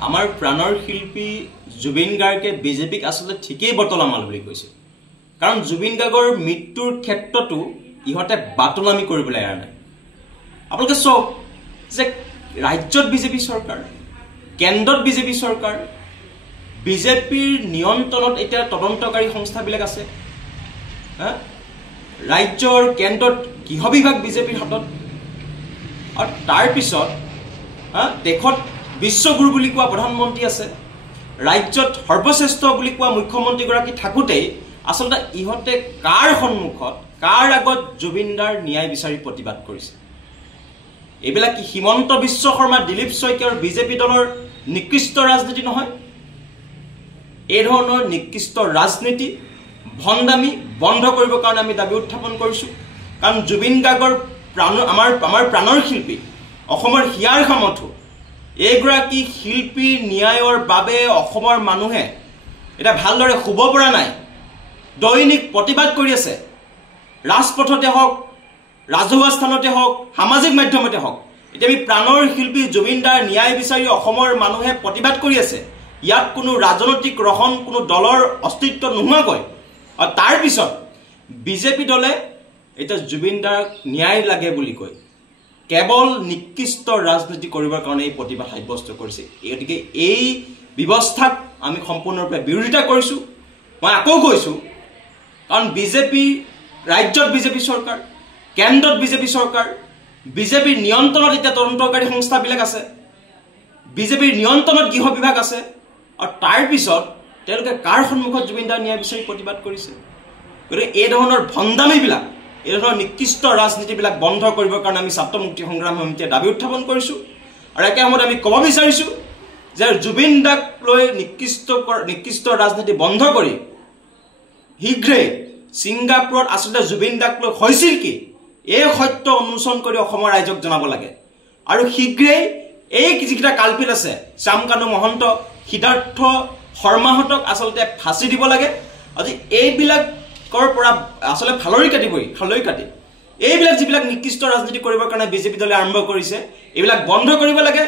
আমাৰ প্ৰাণৰ শিল্পী জুবিন গাৰ্গে বিজেপিক আসলে ঠিকই বটলামাল বুলি কৈছে কাৰণ জুবিন গাৰ্গৰ মৃত্যুৰ ক্ষেত্ৰতো ইহতে বাটলামি কৰিবলৈ এৰা নাই আপোনালোকে সব যে ৰাজ্যত বিজেপি চৰকাৰ কেন্দ্ৰত বিজেপি চৰকাৰ বিজেপিৰ নিয়ন্ত্ৰণত এটা তদন্তকাৰী সংস্থাবিলাক আছে ৰাজ্যৰ কেন্দ্ৰত গৃহ বিভাগ বিজেপিৰ হাতত আৰু তাৰ পিছত দেখত বিশ্বগুৰু বুলি কোৱা প্ৰধানমন্ত্ৰী আছে ৰাজ্যত সৰ্বশ্ৰেষ্ঠ বুলি কোৱা মুখ্যমন্ত্ৰী গৰাকী থাকুতেই আসলতে ইহতে কাৰ সন্মুখত কাৰ আগত জুবিনদাৰ ন্যায় বিচাৰি প্ৰতিবাদ কৰিছে এইবিলাক কি হিমন্ত বিশ্ব শৰ্মা দিলীপ শইকীয়াৰ বিজেপি দলৰ নিকৃষ্ট ৰাজনীতি নহয় এই ধৰণৰ নিকৃষ্ট ৰাজনীতি ভণ্ডামি বন্ধ কৰিবৰ কাৰণে আমি দাবী উত্থাপন কৰিছো কাৰণ জুবিন গাৰ্গৰ আমাৰ প্ৰাণৰ শিল্পী অসমৰ হিয়াৰ সামৰ্থ এগৰাকী শিল্পী ন্যায়ৰ বাবে অসমৰ মানুহে এটা ভালদৰে শুব পৰা নাই দৈনিক প্ৰতিবাদ কৰি আছে ৰাজপথতে হওক ৰাজহুৱা স্থানতে হওক সামাজিক মাধ্যমতে হওক এতিয়া আমি প্ৰাণৰ শিল্পী জুবিনদাৰ ন্যায় বিচাৰি অসমৰ মানুহে প্ৰতিবাদ কৰি আছে ইয়াত কোনো ৰাজনৈতিক ৰহন কোনো দলৰ অস্তিত্ব নোহোৱাকৈ আৰু তাৰ পিছত বিজেপি দলে এটা জুবিনদাৰ ন্যায় লাগে বুলি কয় কেৱল নিকৃষ্ট ৰাজনীতি কৰিবৰ কাৰণে এই প্ৰতিবাদ সাব্যস্ত কৰিছে গতিকে এই ব্যৱস্থাক আমি সম্পূৰ্ণৰূপে বিৰোধিতা কৰিছো মই আকৌ কৈছো কাৰণ বিজেপি ৰাজ্যত বিজেপি চৰকাৰ কেন্দ্ৰত বিজেপি চৰকাৰ বিজেপিৰ নিয়ন্ত্ৰণত এটা তদন্তকাৰী সংস্থাবিলাক আছে বিজেপিৰ নিয়ন্ত্ৰণত গৃহ বিভাগ আছে আৰু তাৰ পিছত তেওঁলোকে কাৰ সন্মুখত জুবিনদাৰ ন্যায় বিচাৰি প্ৰতিবাদ কৰিছে গতিকে এই ধৰণৰ ভণ্ডামিবিলাক এই ধৰণৰ নিকৃষ্ট ৰাজনীতিবিলাক বন্ধ কৰিবৰ কাৰণে আমি ছাত্ৰ মুক্তি সংগ্ৰাম সমিতিয়ে দাবী উত্থাপন কৰিছো আৰু একে সময়ত আমি ক'ব বিচাৰিছো যে জুবিনদাক লৈ নিকৃষ্ট ৰাজনীতি বন্ধ কৰি শীঘ্ৰে ছিংগাপুৰত আচলতে জুবিনদাক লৈ হৈছিল কি এই সত্য উন্মোচন কৰি অসমৰ ৰাইজক জনাব লাগে আৰু শীঘ্ৰেই এই যিকেইটা কালপিত আছে শ্যামকানু মহন্ত সিদ্ধাৰ্থ শৰ্মাহঁতক আচলতে ফাঁচি দিব লাগে আজি এইবিলাকৰ পৰা আচলতে ফালৰি কাটি এইবিলাক যিবিলাক নিকৃষ্ট ৰাজনীতি কৰিবৰ কাৰণে বিজেপি দলে আৰম্ভ কৰিছে এইবিলাক বন্ধ কৰিব লাগে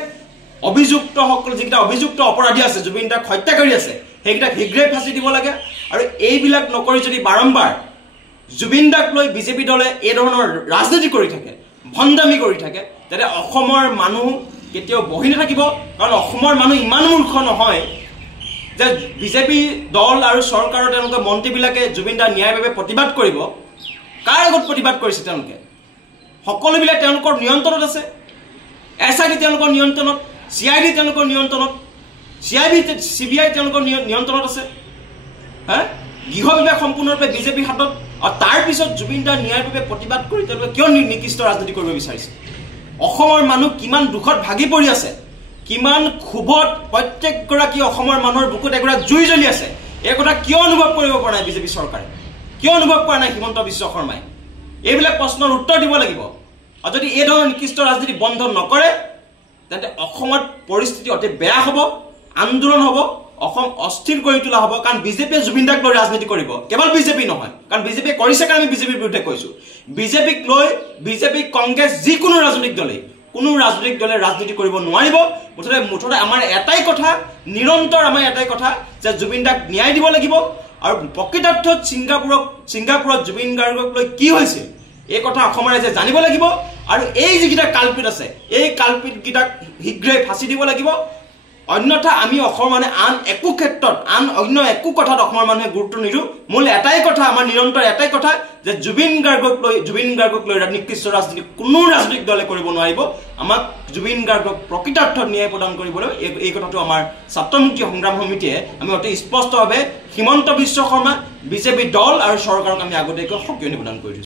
অভিযুক্তসকল যিকেইটা অভিযুক্ত অপৰাধী আছে জুবিনদাক হত্যাকাৰী আছে সেইকেইটাক শীঘ্ৰে ফাঁচি দিব লাগে আৰু এইবিলাক নকৰি যদি বাৰম্বাৰ জুবিনদাক লৈ বিজেপি দলে এই ধৰণৰ ৰাজনীতি কৰি থাকে ভণ্ডামি কৰি থাকে তেনে অসমৰ মানুহ কেতিয়াও বহি নাথাকিব কাৰণ অসমৰ মানুহ ইমান মূৰ্খ নহয় যে বিজেপি দল আৰু চৰকাৰৰ তেওঁলোকে মন্ত্ৰীবিলাকে জুবিনদাৰ ন্যায়ৰ বাবে প্ৰতিবাদ কৰিব কাৰ আগত প্ৰতিবাদ কৰিছে তেওঁলোকে সকলোবিলাক তেওঁলোকৰ নিয়ন্ত্ৰণত আছে এছআইটি তেওঁলোকৰ নিয়ন্ত্ৰণত চিআইডি তেওঁলোকৰ নিয়ন্ত্ৰণত চিবিআই তেওঁলোকৰ নিয়ন্ত্ৰণত আছে গৃহ বিভাগ সম্পূৰ্ণৰূপে বিজেপিৰ হাতত আৰু তাৰ পিছত জুবিনদাৰ ন্যায়ৰ বাবে প্ৰতিবাদ কৰি তেওঁলোকে কিয় নিকৃষ্ট ৰাজনীতি কৰিব বিচাৰিছে অসমৰ মানুহ কিমান দুখত ভাগি পৰি আছে কিমান ক্ষোভত প্ৰত্যেকগৰাকী অসমৰ মানুহৰ বুকুত এগৰাক জুই জ্বলি আছে এই কথা কিয় অনুভৱ কৰিব পৰা নাই বিজেপি চৰকাৰে কিয় অনুভৱ কৰা নাই হিমন্ত বিশ্ব শৰ্মাই এইবিলাক প্ৰশ্নৰ উত্তৰ দিব লাগিব আৰু যদি এই ধৰণৰ নিকৃষ্ট ৰাজনীতি বন্ধ নকৰে তেন্তে অসমত পৰিস্থিতি অতি বেয়া হ'ব আন্দোলন হ'ব অসম অস্থিৰ কৰি তোলা হ'ব কাৰণ বিজেপিয়ে জুবিনদাক লৈ ৰাজনীতি কৰিব কেৱল বিজেপি নহয় কাৰণ বিজেপিয়ে কৰিছে কাৰণে আমি বিজেপিৰ বিৰুদ্ধে কৈছো বিজেপিক লৈ বিজেপি কংগ্ৰেছ যিকোনো ৰাজনৈতিক দলে ৰাজনীতি কৰিব নোৱাৰিব মুঠতে আমাৰ এটাই কথা নিৰন্তৰ আমাৰ এটাই কথা যে জুবিনদাক ন্যায় দিব লাগিব আৰু প্ৰকৃতাৰ্থত ছিংগাপুৰত জুবিন গাৰ্গক লৈ কি হৈছিল এই কথা অসমৰ ৰাইজে জানিব লাগিব আৰু এই যিকেইটা কালপিত আছে এই কালপিতকেইটাক শীঘ্ৰে ফাঁচি দিব লাগিব অন্যথা আমি অসমৰ মানে অন্য একো কথাত অসমৰ মানুহে গুৰুত্ব নিদিওঁ মূল এটাই কথা আমাৰ নিৰন্তৰ এটাই কথা যে জুবিন গাৰ্গক লৈ নিকৃষ্ট ৰাজনীতি কোনো ৰাজনৈতিক দলে কৰিব নোৱাৰিব আমাক জুবিন গাৰ্গক প্ৰকৃতাৰ্থত ন্যায় প্ৰদান কৰিবলৈ এই কথাটো আমাৰ ছাত্ৰ মুক্তি সংগ্ৰাম সমিতিয়ে আমি অতি স্পষ্টভাৱে হিমন্ত বিশ্ব শৰ্মা বিজেপি দল আৰু চৰকাৰক আমি আগতীয়াকৈ সক্ৰিয় নিবেদন কৰি দিছোঁ